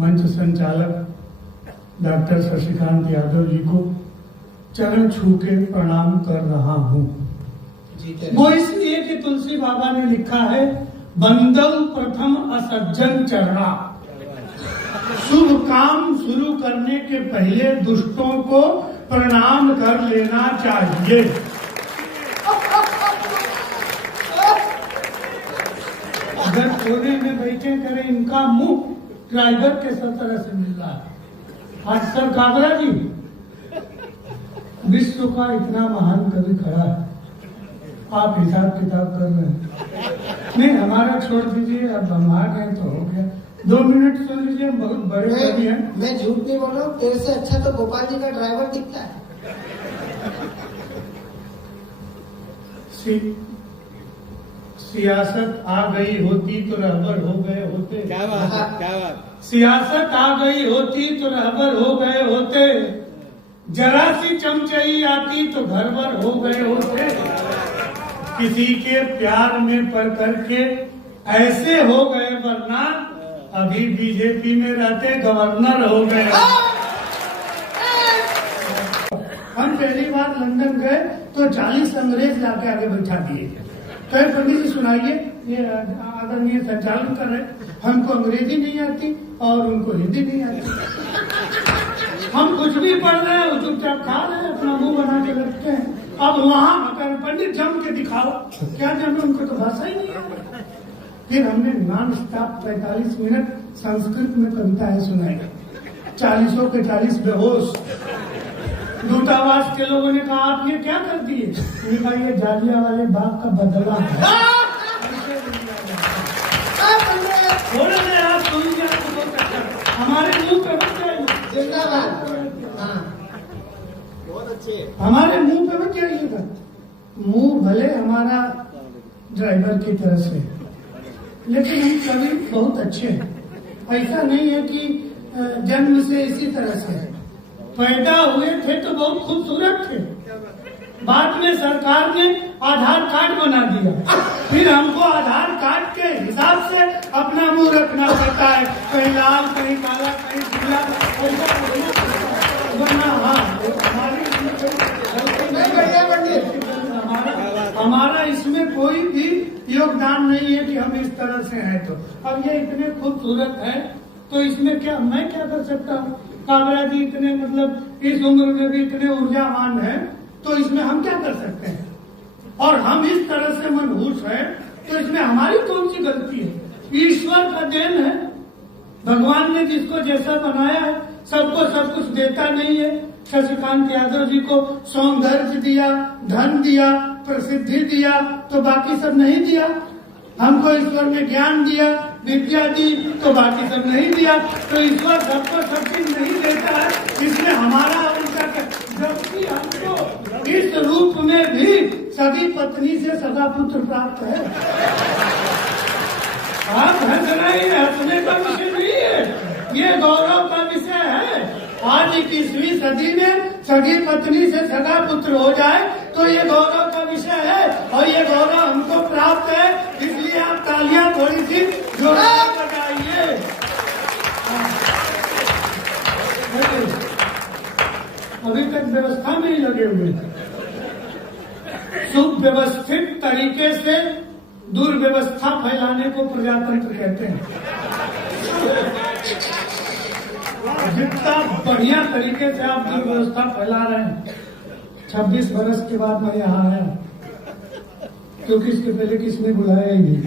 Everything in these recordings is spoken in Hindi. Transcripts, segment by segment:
मंच संचालक डॉक्टर शशिकांत यादव जी को चरण छू के प्रणाम कर रहा हूँ। वो इसलिए कि तुलसी बाबा ने लिखा है, बंदव प्रथम असज्जन चरणा। शुभ काम शुरू करने के पहले दुष्टों को प्रणाम कर लेना चाहिए। अगर कोने में बैठे करें, इनका मुंह ड्राइवर के सब तरह से मिल रहा है। आज सर काबरा जी, विश्व का इतना महान कवि खड़ा है, आप हिसाब किताब कर रहे हैं। नहीं, हमारा छोड़ दीजिए, अब हम आ गए तो हो गया। 2 मिनट सुन लीजिए, हम बहुत बड़े कवि हैं। मैं झूठ नहीं बोल रहा हूँ, तेरे से अच्छा तो गोपाल जी का ड्राइवर दिखता है। सियासत आ गई होती तो रहबर हो गए होते। क्या बात। सियासत आ गई होती तो रहबर हो गए होते, जरा सी चमचई आती तो घर भर हो गए होते। किसी के प्यार में पड़ करके ऐसे हो गए, वरना अभी बीजेपी में रहते गवर्नर हो गए। हम पहली बार लंदन गए तो 40 अंग्रेज लाके आगे बैठा दिए। तो कभी से सुनाइए, ये आदरणीय संचालन कर रहे, हमको अंग्रेजी नहीं आती और उनको हिंदी नहीं आती। हम कुछ भी पढ़ रहे हैं, वो चुपचाप खा रहे हैं, अपना मुंह बना के रखते हैं। अब वहां अगर पंडित जम के दिखाओ, क्या जमे, उनको तो भाषा ही नहीं आती। फिर हमने नॉन स्टॉप 45 मिनट संस्कृत में कविताएं सुनाई। 40 के 40 बेहोश। दूतावास के लोगों ने कहा, आप ये क्या कर दिए? उन्होंने कहा, ये जालियांवाले बाग का बदला है। थोड़ा देर आप सुन लिया तो बहुत अच्छा। हमारे मुंह पे मत जाइए, बहुत अच्छे। हमारे मुंह पे मत जाइएगा। मुंह भले हमारा ड्राइवर की तरह से, लेकिन हम कवि बहुत अच्छे हैं। ऐसा नहीं है कि जन्म से इसी तरह से है। पैदा हुए थे तो बहुत खूबसूरत थे, बाद में सरकार ने आधार कार्ड बना दिया, फिर हमको आधार कार्ड के हिसाब से अपना मुंह रखना पड़ता है, कहीं लाल, कहीं काला, कहीं पीला। हमारा इसमें कोई भी योगदान नहीं है कि हम इस तरह से हैं। तो अब ये इतने खूबसूरत है तो इसमें क्या, मैं क्या कर सकता हूँ? काबरा जी इतने, मतलब इस उम्र में भी इतने ऊर्जावान हैं, तो इसमें हम क्या कर सकते हैं? और हम इस तरह से मनहूस हैं, तो इसमें हमारी कौन सी गलती है? ईश्वर का देन है। भगवान ने जिसको जैसा बनाया है, सबको सब कुछ देता नहीं है। शशिकांत यादव जी को सौंदर्य दिया, धन दिया, प्रसिद्धि दिया, तो बाकी सब नहीं दिया। हमको ईश्वर ने ज्ञान दिया, विद्या दी, तो बाकी सब नहीं दिया। तो ईश्वर सबको सब चीज नहीं देता है, इसमें हमारा उनका, जबकि हमको इस रूप में भी सगी पत्नी से सगा पुत्र प्राप्त है। आप हंस रहे हैं, हंसने का विषय नहीं है, ये गौरव का विषय है। आज 21वीं सदी में सगी पत्नी से सगा पुत्र हो जाए तो ये गौरव का विषय है, और ये गौरव हमको प्राप्त है। इसलिए आप तालियां थोड़ी सी जोरदार बजाइए। अभी तक व्यवस्था में ही लगे हुए थे। सुव्यवस्थित तरीके से दुर्व्यवस्था फैलाने को प्रजातंत्र कहते हैं। जितना बढ़िया तरीके से आप दुर्व्यवस्था फैला रहे हैं। 26 बरस के बाद मैं यहाँ आया, क्योंकि इसके पहले किसने बुलाया ही नहीं।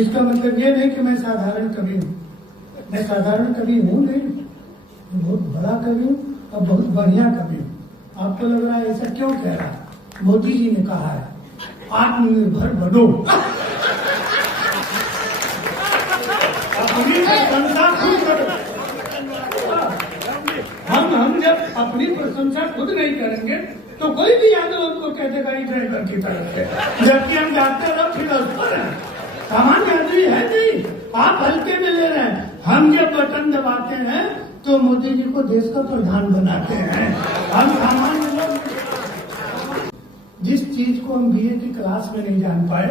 इसका मतलब ये नहीं कि मैं साधारण कवि हूँ, मैं साधारण कवि हूँ नहीं, मैं बहुत बड़ा कवि हूँ और बहुत बढ़िया कवि हूँ। आपको लग रहा है ऐसा क्यों कह रहा है? मोदी जी ने कहा है, आत्मनिर्भर बनो। अपनी प्रशंसा खुद करो। हम जब अपनी प्रशंसा खुद नहीं करेंगे तो कोई भी यादव उनको कह देगा ही ड्राइवर की तरफ से, जबकि हम जानते रहो फिलोसफर हैं, सामान्य आदमी है नहीं। आप हल्के में ले रहे हैं। हम जब बटन दबाते हैं तो मोदी जी को देश का प्रधान बनाते हैं। हम सामान्य लोग जिस चीज को हम बीए की क्लास में नहीं जान पाए,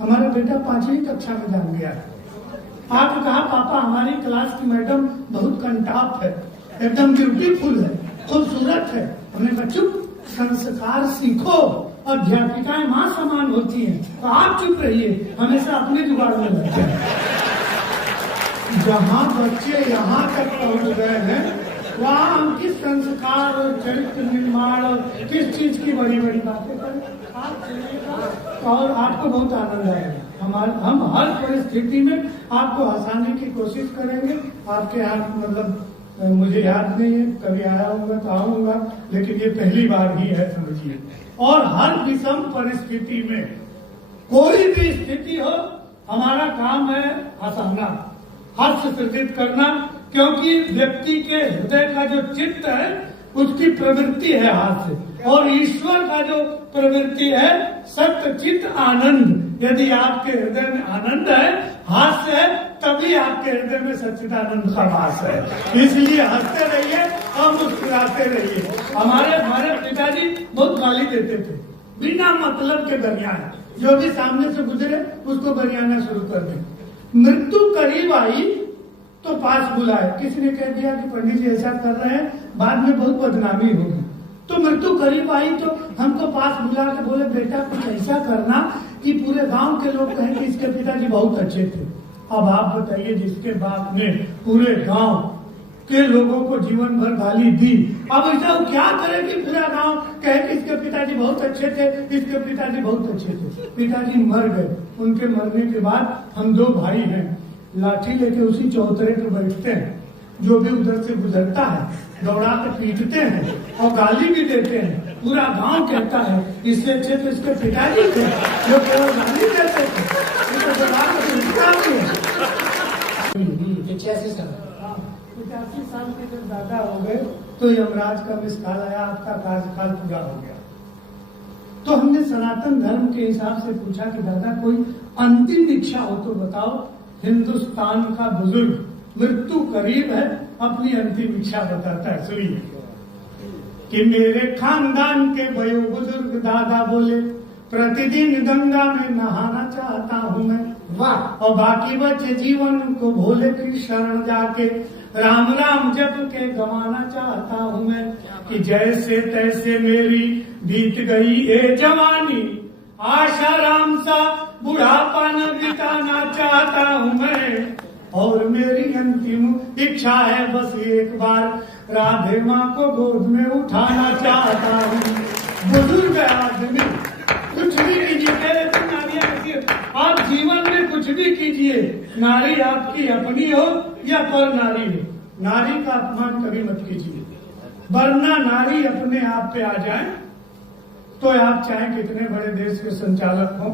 हमारा बेटा 5वीं कक्षा में जान गया। आपने कहा पापा हमारी क्लास की मैडम बहुत कंटाप है, एकदम ब्यूटीफुल है, खूबसूरत है। हमने कहा चुप, संस्कार सीखो, अध्यापिकाएं माँ समान होती हैं, तो आप चुप रहिए, हमेशा अपने जुगाड़ में लगते हैं। जहाँ बच्चे यहाँ तक पहुँच गए हैं, वहाँ हम किस संस्कार और चरित्र निर्माण और किस चीज की बड़ी बड़ी बातें करें। आप सुनिएगा और आपको बहुत आनंद आएगा। हम हर परिस्थिति में आपको हंसाने की कोशिश करेंगे। आपके यहाँ मतलब मुझे याद नहीं है, कभी आया होगा तो आऊंगा, लेकिन ये पहली बार ही है समझिए। और हर विषम परिस्थिति में, कोई भी स्थिति हो, हमारा काम है हंसाना, हर्ष सृजित करना, क्योंकि व्यक्ति के हृदय का जो चित्त है उसकी प्रवृत्ति है हास्य, और ईश्वर का जो प्रवृत्ति है सत्य चित्त आनंद। यदि आपके हृदय में आनंद है, हास्य है, तभी आपके हृदय में सच्चिदानंद का वास है। इसलिए हंसते रहिए और मुस्कुराते रहिए। हमारे पिताजी बहुत गाली देते थे, बिना मतलब के गरियाना, जो भी सामने से गुजरे उसको गरियाना शुरू कर दे। मृत्यु करीब आई तो पास बुलाए। किसी ने कह दिया कि पंडित जी ऐसा कर रहे हैं, बाद में बहुत बदनामी होगी। तो मृत्यु करीब आई तो हमको पास बुला के बोले बेटा कुछ ऐसा करना कि पूरे गांव के लोग कहें कि इसके पिताजी बहुत अच्छे थे। अब आप बताइए, जिसके बाप ने पूरे गांव के लोगों को जीवन भर गाली दी, अब ऐसा वो क्या करे कि पूरा गांव कहे कि इसके पिताजी बहुत अच्छे थे, इसके पिताजी बहुत अच्छे थे। पिताजी मर गए। उनके मरने के बाद हम दो भाई हैं, लाठी लेके उसी चौतरे पे बैठते हैं, जो भी उधर से गुजरता है दौड़ा के पीटते हैं और गाली भी देते हैं। पूरा गांव कहता है इससे अच्छे तो इसके पिताजी थे जो केवल गाली देते थे। 85 साल के जब दादा हो गए तो यमराज का मिसकाल आया, आपका कार्यकाल पूरा हो गया। तो हमने सनातन धर्म के हिसाब से पूछा कि दादा कोई अंतिम इच्छा हो तो बताओ। हिंदुस्तान का बुजुर्ग, मृत्यु करीब है, अपनी अंतिम इच्छा बताता है, सुनिए। कि मेरे खानदान के बड़े बुजुर्ग दादा बोले प्रतिदिन गंगा में नहाना चाहता हूँ मैं, वाह, और बाकी बचे जीवन को भोले की शरण जाके राम राम जप के गवाना चाहता हूँ मैं। कि जैसे तैसे मेरी बीत गई ये जवानी, आशा राम सा बुढ़ापा न बिताना चाहता हूँ मैं। और मेरी अंतिम इच्छा है बस एक बार राधे माँ को गोद में उठाना चाहता हूँ। बुजुर्ग आदमी कुछ भी कीजिए, आप जीवन में कुछ भी कीजिए, नारी आपकी अपनी हो या पर नारी हो, नारी का अपमान कभी मत कीजिए, वरना नारी अपने आप पे आ जाए तो आप चाहे कितने बड़े देश के संचालक हों,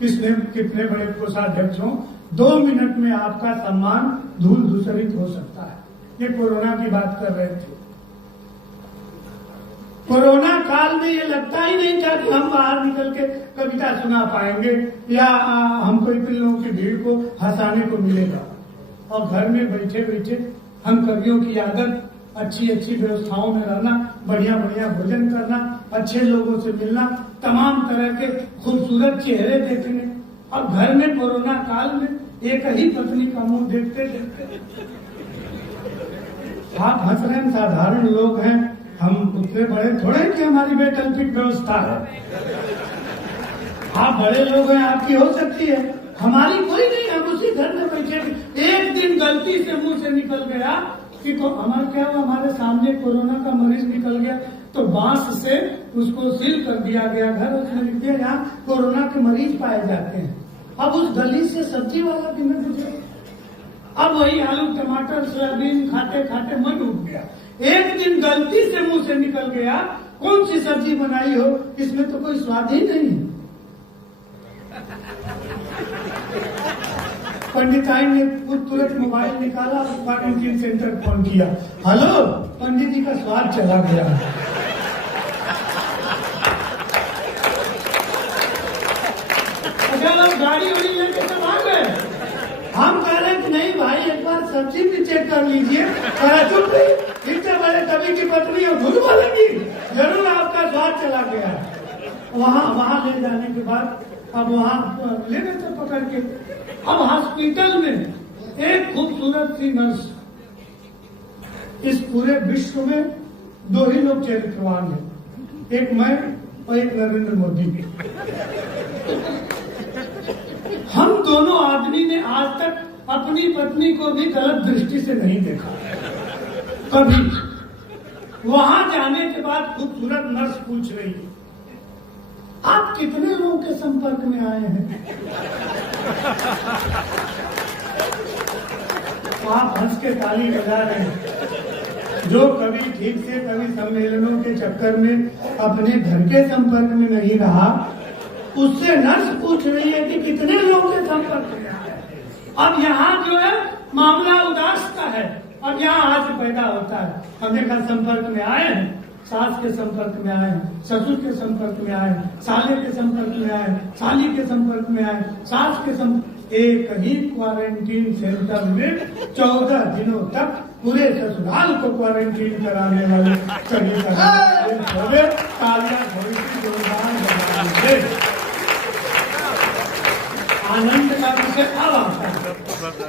कितने बड़े कोषाध्यक्ष हों, 2 मिनट में आपका सम्मान धूल धूसरित हो सकता है। ये कोरोना की बात कर रहे थे। कोरोना काल में ये लगता ही नहीं था कि हम बाहर निकल के कविता सुना पाएंगे या हमको इतने लोगों की भीड़ को हंसाने को मिलेगा। और घर में बैठे बैठे हम कवियों की आदत अच्छी अच्छी व्यवस्थाओं में रहना, बढ़िया बढ़िया भोजन करना, अच्छे लोगों से मिलना, तमाम तरह के खूबसूरत चेहरे देखने। अब घर में कोरोना काल में एक ही पत्नी का मुंह देखते देखते आप हंस रहे हैं, साधारण लोग हैं, हम उतने बड़े थोड़े कि हमारी वैकल्पिक व्यवस्था है। आप बड़े लोग हैं, आपकी हो सकती है, हमारी कोई नहीं। हम उसी घर में बैठे, एक दिन गलती से मुंह से निकल गया कि हमारा क्या हुआ, हमारे सामने कोरोना का मरीज निकल गया तो बांस से उसको सील कर दिया गया घर, उसमें लिख दिया यहाँ कोरोना के मरीज पाए जाते हैं। अब उस गली से सब्जी वाला भी न गुजरे, अब वही आलू टमाटर सोयाबीन खाते खाते मन उठ गया। एक दिन गलती से मुंह से निकल गया, कौन सी सब्जी बनाई हो, इसमें तो कोई स्वाद ही नहीं है। पंडित आई ने तुरंत मोबाइल निकाला और क्वारंटीन सेंटर फोन किया, हेलो, पंडित जी का स्वाद चला गया। अच्छा, लोग गाड़ी उड़ी लेके सब आ गए। हम कह रहे कि नहीं भाई, एक बार सब्जी भी चेक कर लीजिए। चुप रही, इतने बड़े कवि की पत्नी और खुद बोलेंगी, जरूर आपका स्वाद चला गया। वहां ले जाने के बाद अब वहां ले गए थे पकड़ के। अब हॉस्पिटल में एक खूबसूरत सी नर्स। इस पूरे विश्व में दो ही लोग चरित्रवान हैं, एक मैं और एक नरेंद्र मोदी। हम दोनों आदमी ने आज तक अपनी पत्नी को भी गलत दृष्टि से नहीं देखा कभी। वहां जाने के बाद खूबसूरत नर्स पूछ रही है, आप कितने लोगों के संपर्क में आए हैं? आप हंस के ताली बजा रहे हैं। जो कभी ठीक से कभी सम्मेलनों के चक्कर में अपने घर के संपर्क में नहीं रहा, उससे नर्स पूछ रही है कि कितने लोगों के संपर्क में आए हैं। अब यहाँ जो है मामला उदास का है, अब यहाँ आज पैदा होता है। हम देखा संपर्क में आए हैं, सास के संपर्क में आए हैं, ससुर के संपर्क में आए हैं, साले के संपर्क में आए हैं, साली के संपर्क में आए, सास के संपर्क। एक ही क्वारंटीन सेंटर में 14 दिनों तक पूरे ससुराल को क्वारंटीन कराने वाले सभी तालियां जोरदार बजाएंगे। आनंद का विषय अब आता है।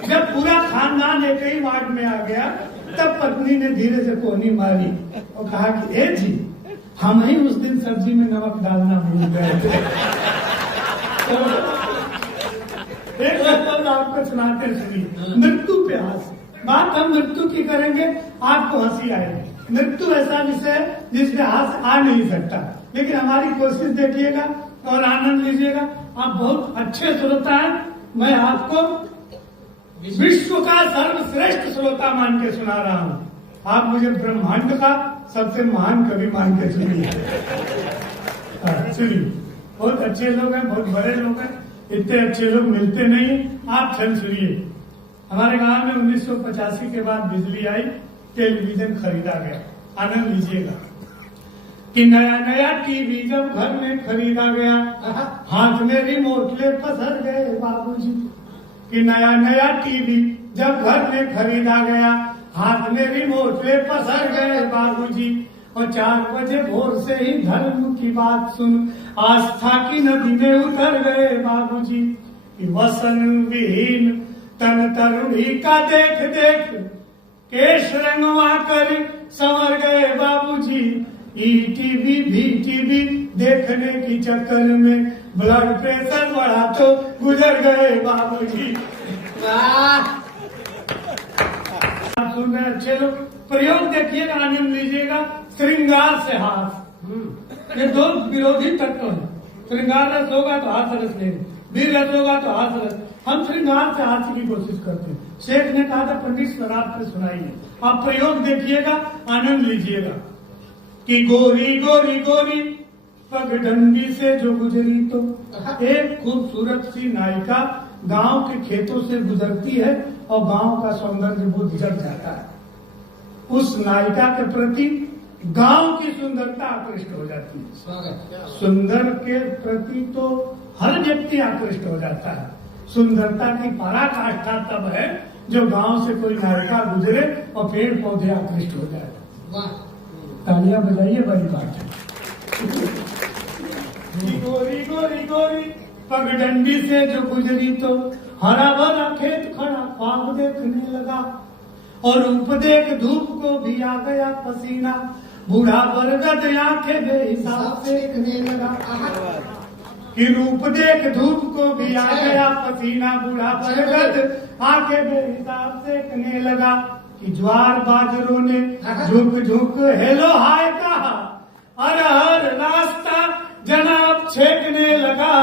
जब पूरा खानदान एक ही वार्ड में आ गया, तब पत्नी ने धीरे से कोहनी मारी और कहा कि ए जी, हम ही उस दिन सब्जी में नमक डालना भूल गए थे। तो एक बात आपको सुनाते सुनिए, मृत्यु पे हंस। बात हम मृत्यु की करेंगे, आपको हंसी आएगी। मृत्यु ऐसा विषय है जिसमें हंस आ नहीं सकता, लेकिन हमारी कोशिश देखिएगा और आनंद लीजिएगा। आप बहुत अच्छे श्रोता हैं, मैं आपको विश्व का सर्वश्रेष्ठ श्रोता मान के सुना रहा हूँ। आप मुझे ब्रह्मांड का सबसे महान कवि मान के सुनिए। सुनिए, बहुत अच्छे लोग हैं, बहुत बड़े लोग हैं, इतने अच्छे लोग मिलते नहीं। आप छंद सुनिए। हमारे गांव में 1985 के बाद बिजली आई, टेलीविजन खरीदा गया। आनंद लीजिएगा कि नया नया टीवी जब घर में खरीदा गया, हाथ में रिमोट ले पसर गए बाबूजी। कि नया नया टीवी जब घर में खरीदा गया, हाथ में रिमोट ले पसर गए बाबूजी। और 4 बजे भोर से ही धर्म की बात सुन आस्था की नदी में उतर गए बाबूजी। कि वसन विहीन तन तरुणी का देख देख केश रंगवा कर संवर गए बाबूजी। ईटीवी भी टीवी देखने की चक्कर में ब्लड प्रेशर बढ़ा तो गुजर गए बाबूजी। आप सुन रहे अच्छे लोग, प्रयोग देखिएगा, आनंद लीजिएगा। श्रृंगार से हास, ये दो विरोधी तत्व हैं। श्रृंगार रस होगा तो हास रस लेंगे, वीर रस होगा तो हास रस। हम श्रृंगार से हास्य की कोशिश करते हैं। शेख ने कहा था पंडित शराब पे सुनाइए। आप प्रयोग देखिएगा, आनंद लीजिएगा। कि गोरी गोरी गोरी पगडंडी से जो गुजरी, तो एक खूबसूरत सी नायिका गांव के खेतों से गुजरती है और गांव का सौंदर्य वो जग जाता है। उस नायिका के प्रति गांव की सुंदरता आकृष्ट हो जाती है। सुंदर के प्रति तो हर व्यक्ति आकृष्ट हो जाता है। सुंदरता की पराकाष्ठा तब है जो गांव से कोई नायिका गुजरे और पेड़ पौधे आकृष्ट हो जाए। तालियां बजाइए, बड़ी बात है। गोरी गोरी गोरी पगडंडी से जो गुजरी, तो हरा भरा खेत खड़ा ख्वाब देखने लगा। और रूप देख धूप को भी आ गया पसीना, बूढ़ा बरगद आंखें बेहिसाब सेकने लगा। कि रूप देख धूप को भी आ गया पसीना, बूढ़ा बरगद आंखें बेहिसाब सेकने लगा। कि ज्वार बाजरों ने झुक झुक हेलो हाय कहा, अरहर रास्ता जनाब छेकने लगा।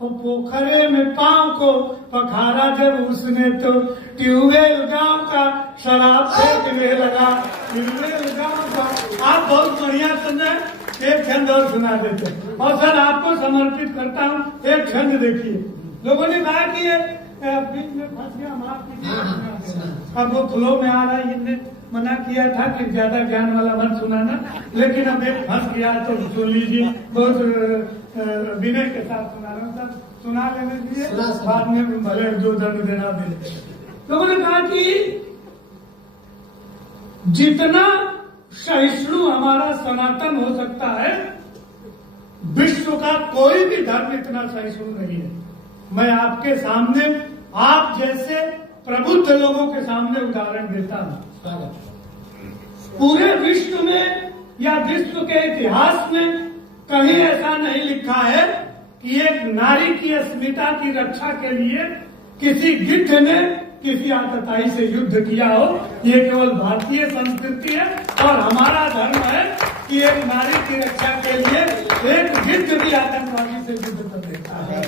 और पोखरे में पांव को पखारा जब उसने, तो ट्यूबवेल गांव का शराब फेंकने लगा। ट्यूबवेल गांव का। आप बहुत बढ़िया सुन रहे हैं, एक छंद और सुना देते। और सर आपको समर्पित करता हूँ, एक छंद देखिए। लोगों ने कहा कि ये बीच में फंस गया, माफ कीजिए। अब वो फ्लो में आ रहा है, इनने मना किया था कि ज्यादा ज्ञान वाला मत सुनाना, लेकिन अब एक फंस गया तो सुन लीजिए। बहुत विनय के साथ सुना रहा हूँ सर, सुना लेने दीजिए, बाद में भले जो दंड देना दे। लोगों ने कहा कि जितना सहिष्णु हमारा सनातन हो सकता है, विश्व का कोई भी धर्म इतना सहिष्णु नहीं है। मैं आपके सामने आप जैसे प्रबुद्ध लोगों के सामने उदाहरण देता हूँ। पूरे विश्व में या विश्व के इतिहास में कहीं ऐसा नहीं लिखा है कि एक नारी की अस्मिता की रक्षा के लिए किसी गिद्ध ने किसी आतताई से युद्ध किया हो। ये केवल भारतीय संस्कृति है और हमारा धर्म है कि एक नारी की रक्षा के लिए एक गिद्ध भी आतंकवादी से युद्ध कर देता है।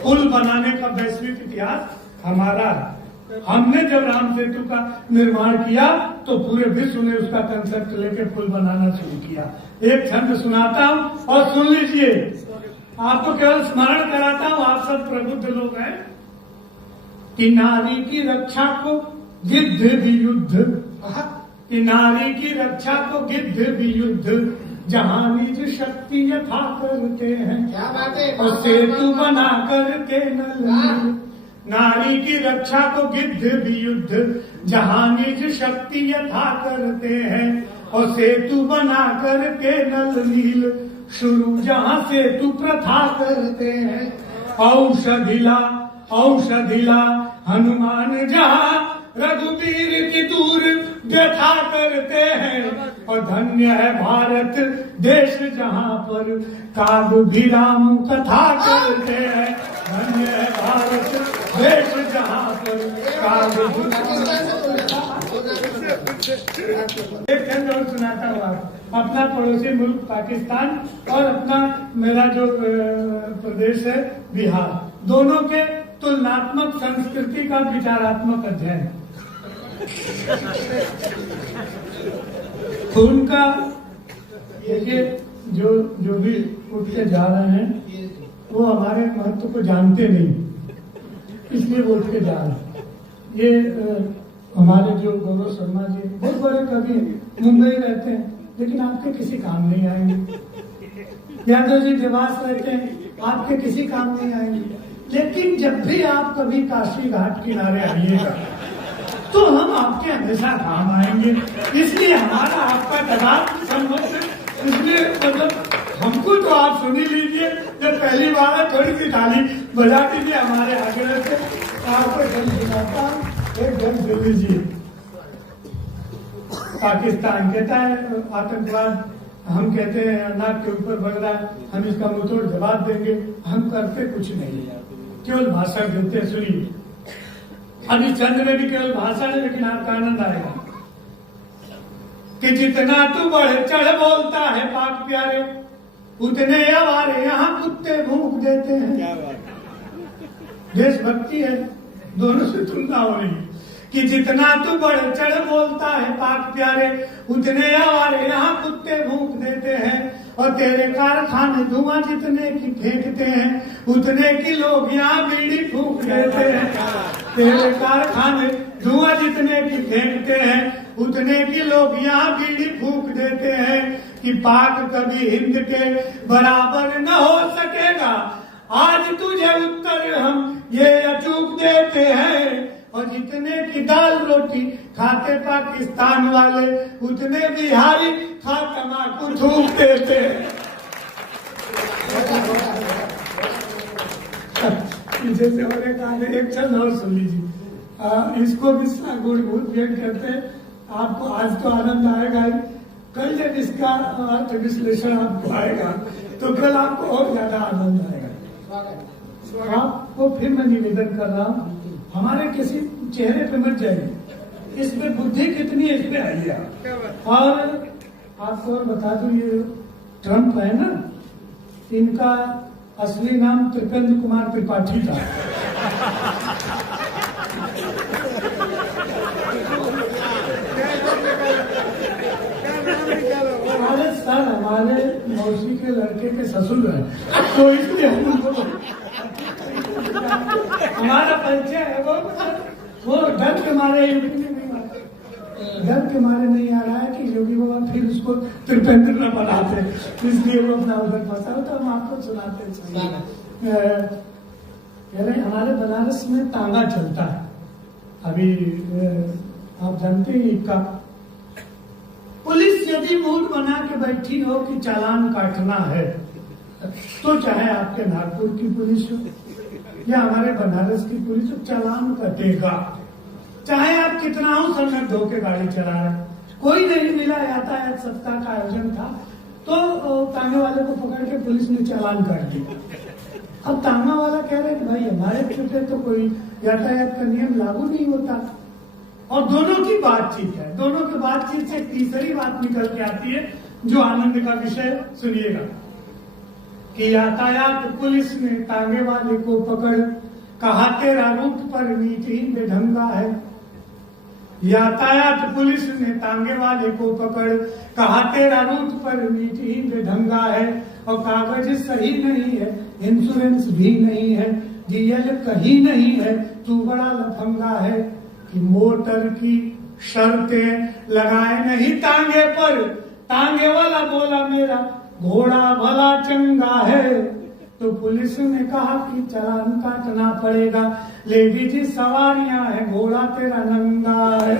पुल बनाने का वैश्विक इतिहास हमारा है। हमने जब राम सेतु का निर्माण किया तो पूरे विश्व ने उसका कंसेप्ट लेके पुल बनाना शुरू किया। एक छंद सुनाता हूँ और सुन लीजिए। आपको केवल स्मरण कराता हूँ, आप सब प्रबुद्ध लोग हैं कि नारी की रक्षा को गिद्ध भी युद्ध, कि नारी की रक्षा को गिद्ध भी युद्ध, जहाँ निज शक्ति यथा करते हैं, क्या बात है। और सेतु बना करके नल। नारी की रक्षा को गिद्ध भी युद्ध, जहाँ निज शक्ति यथा करते हैं, और सेतु बना करके नल नील, शुरू जहाँ सेतु प्रथा करते हैं। औषधिला औषधिला हनुमान जहाँ रघुवीर की दूर व्यथा करते हैं, और धन्य है भारत देश जहाँ पर कागभिराम कथा करते हैं। धन्य है भारत देश जहाँ पर एक चंद और सुनाता हूँ आप। अपना पड़ोसी मुल्क पाकिस्तान और अपना मेरा जो प्रदेश है बिहार, दोनों के तुलनात्मक संस्कृति का विचारात्मक अध्ययन। खून का देखिए, जो भी उठ के जा रहे हैं वो हमारे महत्व को जानते नहीं, इसलिए वो उठ के जा रहे हैं। ये हमारे जो गौरव शर्मा जी बहुत बड़े कवि हैं, मुंबई रहते हैं लेकिन आपके किसी काम नहीं आएंगे। यादव जी देवास रहते हैं, आपके किसी काम नहीं आएंगे। लेकिन जब भी आप कभी काशी घाट किनारे आइएगा तो हम आपके हमेशा काम आएंगे। इसलिए हमारा आपका दबाव संबंध, इसलिए मतलब हमको तो आप सुन ही लीजिए। जब पहली बार है थोड़ी सी ताली बजा दीजिए हमारे आग्रह से। आपको जल्द सुनाता हूँ, एक जल्द सुन लीजिए। पाकिस्तान कहता है आतंकवाद, हम कहते हैं नाक के ऊपर बढ़ रहा है, हम इसका मुंहतोड़ जवाब देंगे। हम करते कुछ नहीं, केवल भाषण देते हैं। सुनिए, अभी चंद में भी केवल भाषण है लेकिन आपका आनंद आएगा कि जितना तू बढ़ चढ़ बोलता है पाक प्यारे, उतने आवारे यहाँ कुत्ते भूख देते हैं। क्या बात। देशभक्ति है, दोनों से तुलना हो रही है कि जितना तू बढ़ चढ़ बोलता है पाक प्यारे, उतने आवारे यहाँ कुत्ते भूख देते हैं। और तेरे कारखाने धुआं जितने की फेंकते हैं, उतने की लोग यहाँ बीड़ी फूंक देते हैं। तेरे कारखाने धुआं जितने की फेंकते हैं, उतने की लोग यहाँ बीड़ी फूंक देते हैं। कि पाक कभी हिंद के बराबर न हो सकेगा, आज तुझे उत्तर हम ये अचूक देते हैं। और जितने की दाल रोटी खाते पाकिस्तान वाले, उतने बिहारी खा तमाकू थूक देते हैं। जैसे और एक चंद और सुन लीजिए। इसको भी गुड़ व्यक्त करते हैं। आपको आज तो आनंद आएगा ही, कल जब इसका अर्थ विश्लेषण आपको आएगा तो कल आपको और ज्यादा आनंद आएगा। आपको फिर मैं निवेदन कर रहा हूँ, हमारे किसी चेहरे पे मत जाइए, इसमें बुद्धि कितनी है इसमें आइए आप। और आपको और बता दूं, ये ट्रंप है ना, इनका असली नाम त्रिपेंद्र कुमार त्रिपाठी था। हमारे सर हमारे मौसी के लड़के के ससुर है, तो इसलिए हमारा परिचय है। वो डर के मारे यूपी में नहीं आ रहा, डर के मारे नहीं आ रहा है कि योगी बाबा फिर उसको त्रिपेंद्र न बनाते, इसलिए वो अपना उधर फंसा हो। तो हम आपको सुनाते चलिए। हमारे बनारस में तांगा चलता है अभी, आप जानते हैं इक्का। पुलिस यदि मूड बना के बैठी हो कि चालान काटना है, तो चाहे आपके नागपुर की पुलिस हो या हमारे बनारस की पुलिस हो, चालान कटेगा। चाहे आप कितना हो सन्नत धोके गाड़ी चला रहे हैं, कोई नहीं मिला, यातायात सप्ताह का आयोजन था, तो तांगे वाले को पकड़ के पुलिस ने चालान कर दिया। अब तांगा वाला कह रहे कि भाई हमारे क्षेत्र तो कोई यातायात का नियम लागू नहीं होता। और दोनों की बातचीत है, दोनों की बातचीत से तीसरी बात निकल के आती है जो आनंद का विषय सुनिएगा कि यातायात पुलिस ने तांगे वाले को पकड़ कहा तेरा रूट पर मीटिंग बेढंगा है। यातायात पुलिस ने तांगे वाले को पकड़ कहा तेरा रूट पर मीटिंग बेढंगा है और कागज सही नहीं है, इंश्योरेंस भी नहीं है, डीएल कहीं नहीं है, तू बड़ा लफंगा है कि मोटर की शर्तें लगाए नहीं तांगे पर। तांगे वाला बोला मेरा घोड़ा भला चंगा है। तो पुलिस ने कहा कि चालान काटना पड़ेगा, लेडीज सवारियां हैं, घोड़ा तेरा नंगा है।